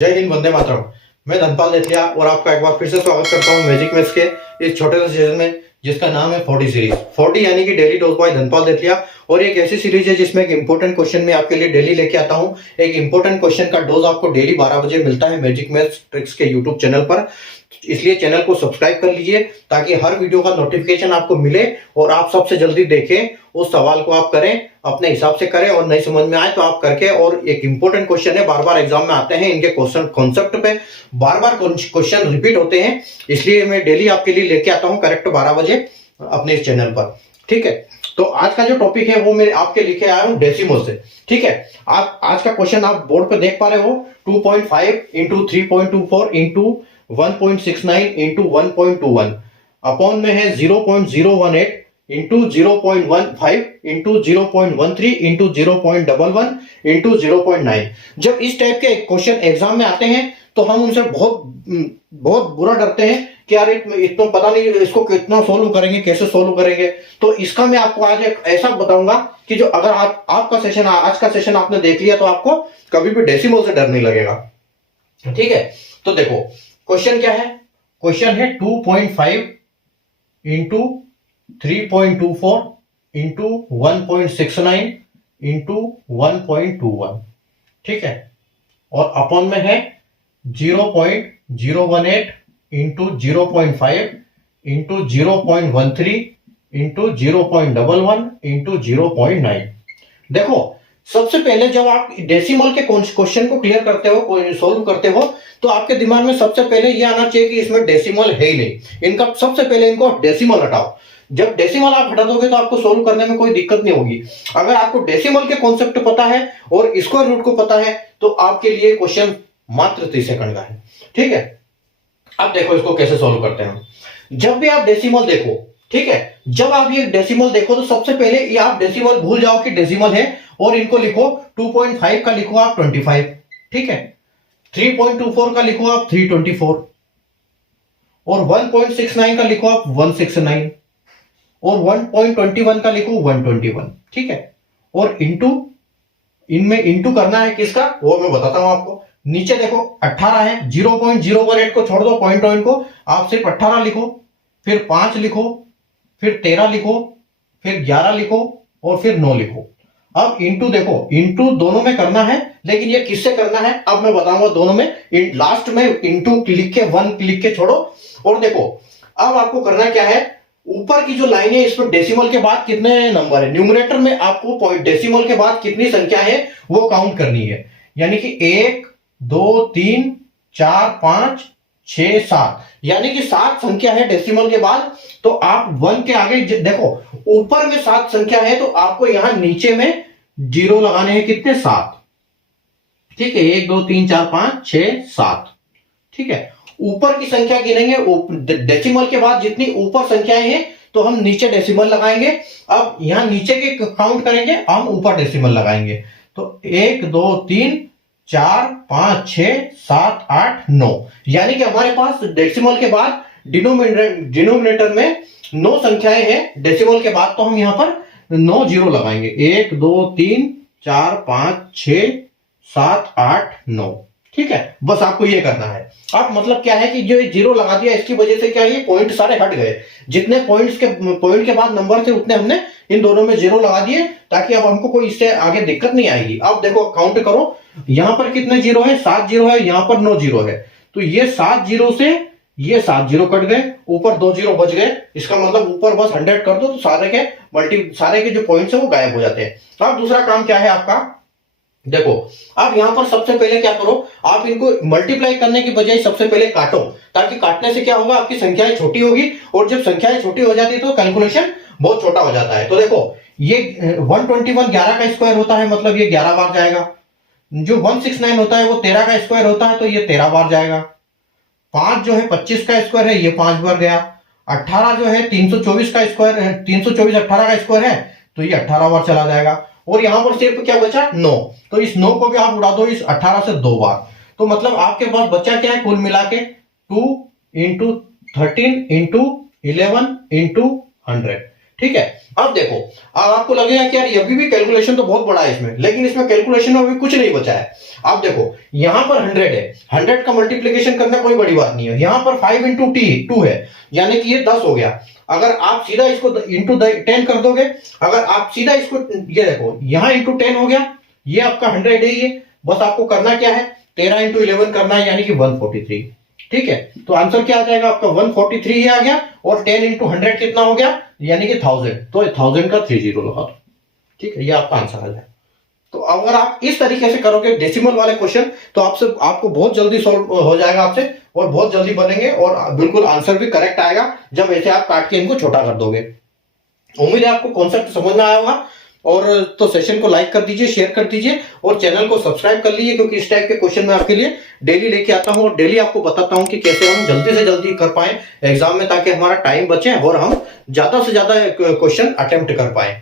जय हिंद, वंदे मातरम। मैं धनपाल देथिया और आपका एक बार फिर से स्वागत करता हूं मैजिक मैथ्स के इस छोटे से सेशन में जिसका नाम है 40 सीरीज। 40 यानी कि डेली डोज बाय धनपाल देथिया। और एक ऐसी सीरीज है जिसमें एक इंपॉर्टेंट क्वेश्चन मैं आपके लिए डेली लेके आता हूं। एक इंपॉर्टेंट क्वेश्चन का डोज आपको डेली 12 बजे मिलता है मैजिक मैथ्स ट्रिक्स के यूट्यूब चैनल पर। इसलिए चैनल को सब्सक्राइब कर लीजिए ताकि हर वीडियो का नोटिफिकेशन आपको मिले और आप सबसे जल्दी देखें। उस सवाल को आप करें, अपने हिसाब से करें और नहीं समझ में आए तो आप करके। और एक इंपॉर्टेंट क्वेश्चन है, बार बार एग्जाम में आते हैं, इनके क्वेश्चन कॉन्सेप्ट पे बार बार क्वेश्चन रिपीट होते हैं, इसलिए मैं डेली आपके लिए लेके आता हूं करेक्ट 12 बजे अपने इस चैनल पर। ठीक है, तो आज का जो टॉपिक है वो मैं आपके लिखे आया हूं डेसिमल से। ठीक है, आप आज का क्वेश्चन आप बोर्ड पे देख पा रहे हो। 2.5 इंटू 3.24 इंटू 1.69 इंटू 1.21 अपॉन में है 0.018 इंटू 0.15 इंटू 0.13 इंटू 0.11 इंटू 0.9। जब इस टाइप के क्वेश्चन एग्जाम में आते हैं तो हम उनसे बहुत बुरा डरते हैं कि यार इतना पता नहीं इसको कितना सोल्व करेंगे, कैसे सोल्व करेंगे। तो इसका मैं आपको आज एक ऐसा बताऊंगा कि जो अगर आपका सेशन आज का सेशन आपने देख लिया तो आपको कभी भी डेसिमल से डर नहीं लगेगा। ठीक है, तो देखो क्वेश्चन क्या है। क्वेश्चन है 2.5 इंटू 3.24 इंटू 1.69 इंटू 1.21। ठीक है, और अपॉन में है 0.018 इंटू 0.5 इंटू 0.13 इंटू 0.11 इंटू 0.9। देखो सबसे पहले जब आप डेसिमल के क्वेश्चन को क्लियर करते हो, सोल्व करते हो, तो आपके दिमाग में सबसे पहले यह आना चाहिए कि इसमें डेसिमल है ही नहीं। इनका सबसे पहले इनको डेसिमल हटाओ। जब डेसिमल आप हटा दोगे तो आपको सोल्व करने में कोई दिक्कत नहीं होगी। अगर आपको डेसिमल के कॉन्सेप्ट पता है और स्क्वायर रूट को पता है तो आपके लिए क्वेश्चन मात्र 30 सेकंड का है। ठीक है, अब देखो इसको कैसे सोल्व करते हैं। जब भी आप डेसिमल देखो, ठीक है, जब आप ये डेसिमल देखो तो सबसे पहले ये आप डेसिमल भूल जाओ कि डेसिमल है और इनको लिखो। 2.5 का लिखो आप 25। ठीक है, 3.24 का लिखो आप 324 और 1.69 का लिखो आप 169 और 1.21 का लिखो 121। ठीक है, और इंटू इनमें इंटू करना है किसका वो मैं बताता हूं आपको। नीचे देखो 18 है, 0.018 को छोड़ दो, पॉइंट को आप सिर्फ 18 लिखो, फिर 5 लिखो, फिर 13 लिखो, फिर 11 लिखो और फिर 9 लिखो। अब इंटू देखो, इंटू दोनों में करना है, लेकिन ये किससे करना है अब मैं बताऊंगा। दोनों में लास्ट में इंटू लिख के 1 लिख के छोड़ो। और देखो अब आपको करना क्या है, ऊपर की जो लाइन है इसमें डेसिमल के बाद कितने नंबर है, न्यूमरेटर में आपको डेसिमल के बाद कितनी संख्या है वो काउंट करनी है। यानी कि 1 2 3 4 5 6 7, यानी कि 7 संख्या है डेसिमल के बाद। तो आप 1 के आगे देखो ऊपर में 7 संख्या है तो आपको यहां नीचे में 0 लगाने हैं, कितने 7। ठीक है, 1 2 3 4 5 6 7। ठीक है, ऊपर की संख्या गिनेंगे, डेसिमल के बाद जितनी ऊपर संख्याएं हैं तो हम नीचे डेसिमल लगाएंगे। अब यहां नीचे के काउंट करेंगे, हम ऊपर डेसिमल लगाएंगे। तो 1 2 3 4 5 6 7 8 9, यानी कि हमारे पास डेसिमल के बाद डिनोमिनेटर में 9 संख्याएं हैं डेसिमल के बाद, तो हम यहां पर 9 जीरो लगाएंगे। 1 2 3 4 5 6 7 8 9। ठीक है, बस आपको ये करना है। अब मतलब क्या है कि जो जीरो लगा दिया इसकी वजह से क्या ये पॉइंट सारे हट गए। जितने पॉइंट के बाद नंबर थे उतने हमने इन दोनों में जीरो लगा दिए ताकि अब हमको कोई इससे आगे दिक्कत नहीं आएगी। अब देखो काउंट करो, यहां पर कितने जीरो है, 7 जीरो है, यहां पर 9 जीरो है। तो ये 7 जीरो से ये 7 जीरो कट गए, ऊपर 2 जीरो बच गए। इसका मतलब ऊपर बस 100 कर दो तो सारे के जो पॉइंट्स है वो गायब हो जाते हैं। अब दूसरा काम क्या है आपका, देखो आप यहां पर सबसे पहले क्या करो, आप इनको मल्टीप्लाई करने की बजाय सबसे पहले काटो, ताकि काटने से क्या होगा आपकी संख्याएं छोटी होगी और जब संख्याएं छोटी हो जाती है तो कैलकुलेशन बहुत छोटा हो जाता है। तो देखो ये 121 11 का स्क्वायर होता है, मतलब ये 11 बार जाएगा। जो 169 होता है वो 13 का स्क्वायर होता है तो ये 13 बार जाएगा। 5 जो है 25 का स्क्वायर है, ये 5 बार गया। 18 जो है 324 का स्क्वायर है, 324 18 का स्क्वायर है तो ये 18 बार चला जाएगा। और यहां पर सिर्फ क्या बचा 9, तो इस 9 को भी आप उड़ा दो इस 18 से 2 बार। तो मतलब आपके पास बचा क्या है कुल मिला के 2 इंटू 13 इंटू 11 इंटू 100, ठीक है। अब देखो, अब आपको लगेगा कि यार अभी भी कैलकुलेशन तो बहुत बड़ा है इसमें, लेकिन इसमें कैलकुलेशन में अभी कुछ नहीं बचा है। अब देखो यहां पर 100 है, 100 का मल्टीप्लीकेशन करना कोई बड़ी बात नहीं है। यहां पर 5 इंटू टू है, यानी कि ये 10 हो गया। अगर आप सीधा इसको इंटू 10 कर दोगे, अगर आप सीधा इसको, ये देखो यहां इंटू 10 हो गया, ये आपका 100 है। ये बस आपको करना क्या है, 13 इंटू 11 करना है, यानी कि 143। ठीक है, तो आंसर क्या आ जाएगा आपका 143 ही आ गया, और 10 इंटू 100 कितना हो गया, यानी कि 1000। तो 1000 का 30 लगा दो। ठीक है, ये आपका आंसर आ जाए। तो अगर आप इस तरीके से करोगे डेसिमल वाले क्वेश्चन, तो आपको बहुत जल्दी सॉल्व हो जाएगा आपसे, और बहुत जल्दी बनेंगे, और बिल्कुल आंसर भी करेक्ट आएगा जब ऐसे आप काट के इनको छोटा कर दोगे। उम्मीद है आपको कॉन्सेप्ट समझ में आया होगा। और तो सेशन को लाइक कर दीजिए, शेयर कर दीजिए, और चैनल को सब्सक्राइब कर लीजिए, क्योंकि इस टाइप के क्वेश्चन मैं आपके लिए डेली लेके आता हूं, और डेली आपको बताता हूं कि कैसे हम जल्दी से जल्दी कर पाए एग्जाम में, ताकि हमारा टाइम बचे और हम ज्यादा से ज्यादा क्वेश्चन अटेम्प्ट कर पाए।